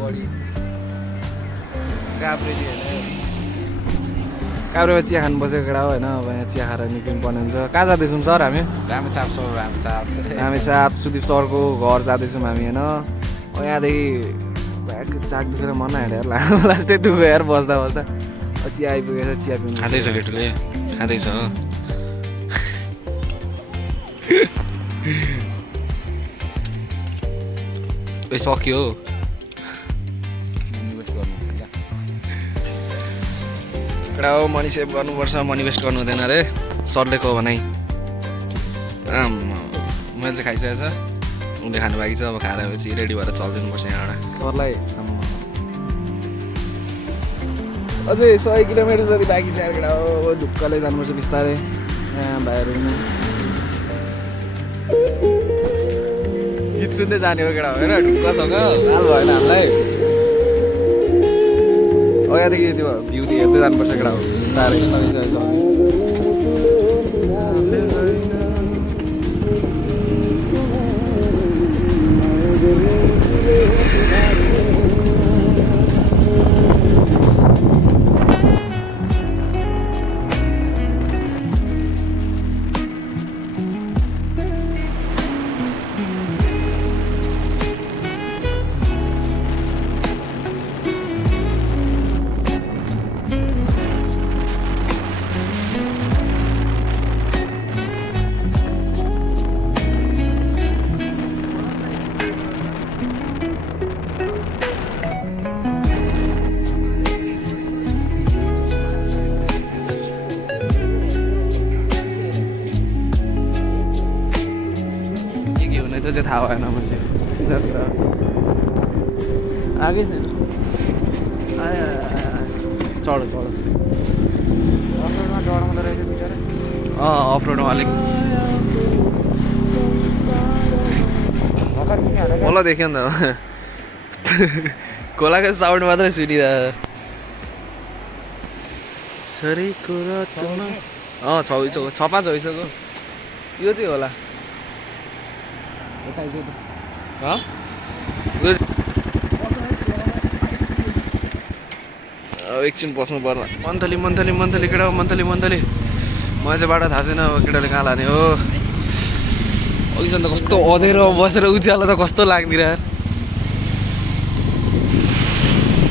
बढी काभ्रेमा चिया खानु बसेको केटा हो होइन। अब यहाँ चिया खाएर निक्लिनु पर्ने हुन्छ। कहाँ जाँदैछौँ सर हामी? रामेछाप सुदीप सरको घर जाँदैछौँ हामी होइन। यहाँदेखि चाक दुखेर मन हालेर लास्टै दुख्यो यार बस्दा बस्दा। चिया आइपुगेछ, चिया पिउनु खाँदैछ केटुले खाँदैछ। ए सक्यो केटा हो। मनी सेभ गर्नुपर्छ, मनी वेस्ट गर्नु हुँदैन अरे सरले को भनाइ। मैले चाहिँ खाइसकेको छ, उसले खानु बाँकी छ। अब खाएर पछि रेडी भएर चलिदिनुपर्छ यहाँबाट। सरलाई अझै 100 किलोमिटर जति बाँकी छ यार केटा हो। ढुक्कले जानुपर्छ बिस्तारै। यहाँ भाइहरू गीत सुन्दै जाने हो केटा हो होइन। ढुक्कसँग हाल भएन हामीलाई। यहाँदेखि त्यो भ्यूहरू हेर्दै जानुपर्छ केटा हो बिस्तारै। त्यो चाहिँ थाहा भएन म चाहिँ। आगै छैन। चढ चढ अफरोडमा डराउँदो रहेछ बिचरा। अफरोडमा अलिक खोला देख्यो नि त। खोलाको साउन्ड मात्रै सुनिरहेको छोरीको रतमा। 6-5 भइसक्यो। यो चाहिँ होला एकछिन बस्नु पर्ला। मन्थली केटा हो। मन्थली मलाई चाहिँ बाटो थाहा छैन। अब केटाले कहाँ लाने हो। अघिसम्म त कस्तो अँधेरो बसेर उज्यालो त कस्तो लाग्दिरह।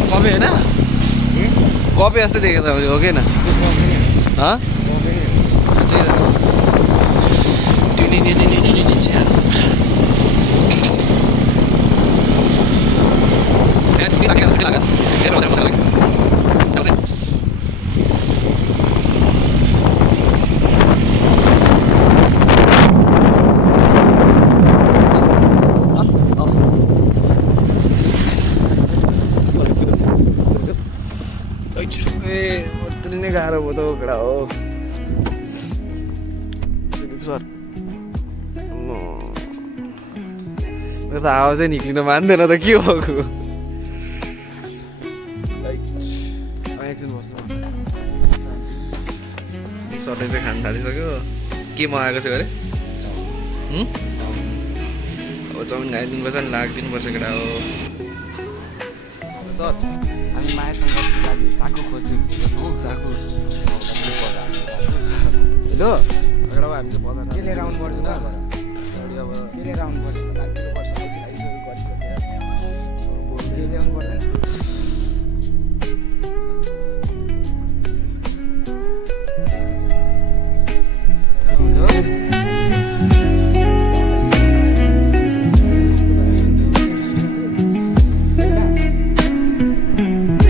कफे होइन कफे जस्तो देखेको त हो कि होइन। गाह्रो भयो त केटा हो सुदीप सर। मेरो त आवाजै निक्लिन मान्दैन त के भएको। एकछिन बस्नु। सरले चाहिँ खानु थालिसक्यो। के मगाएको छ अरे? अब चाउमिन खाइदिनुपर्छ नि, लाग्दिनुपर्छ केटा हो। सर हामी मायासँग लागि चाकु खोज्दैछौँ। चाकु हेलो केटा हो। हामी चाहिँ बजार लिएर आउनु पर्दैन। सरी अब लिएर आउनु पर्छ। लाग्दिनुपर्छ। पछि खाइसक्यो गरिसक्यो। ल्याउनु पर्दैन।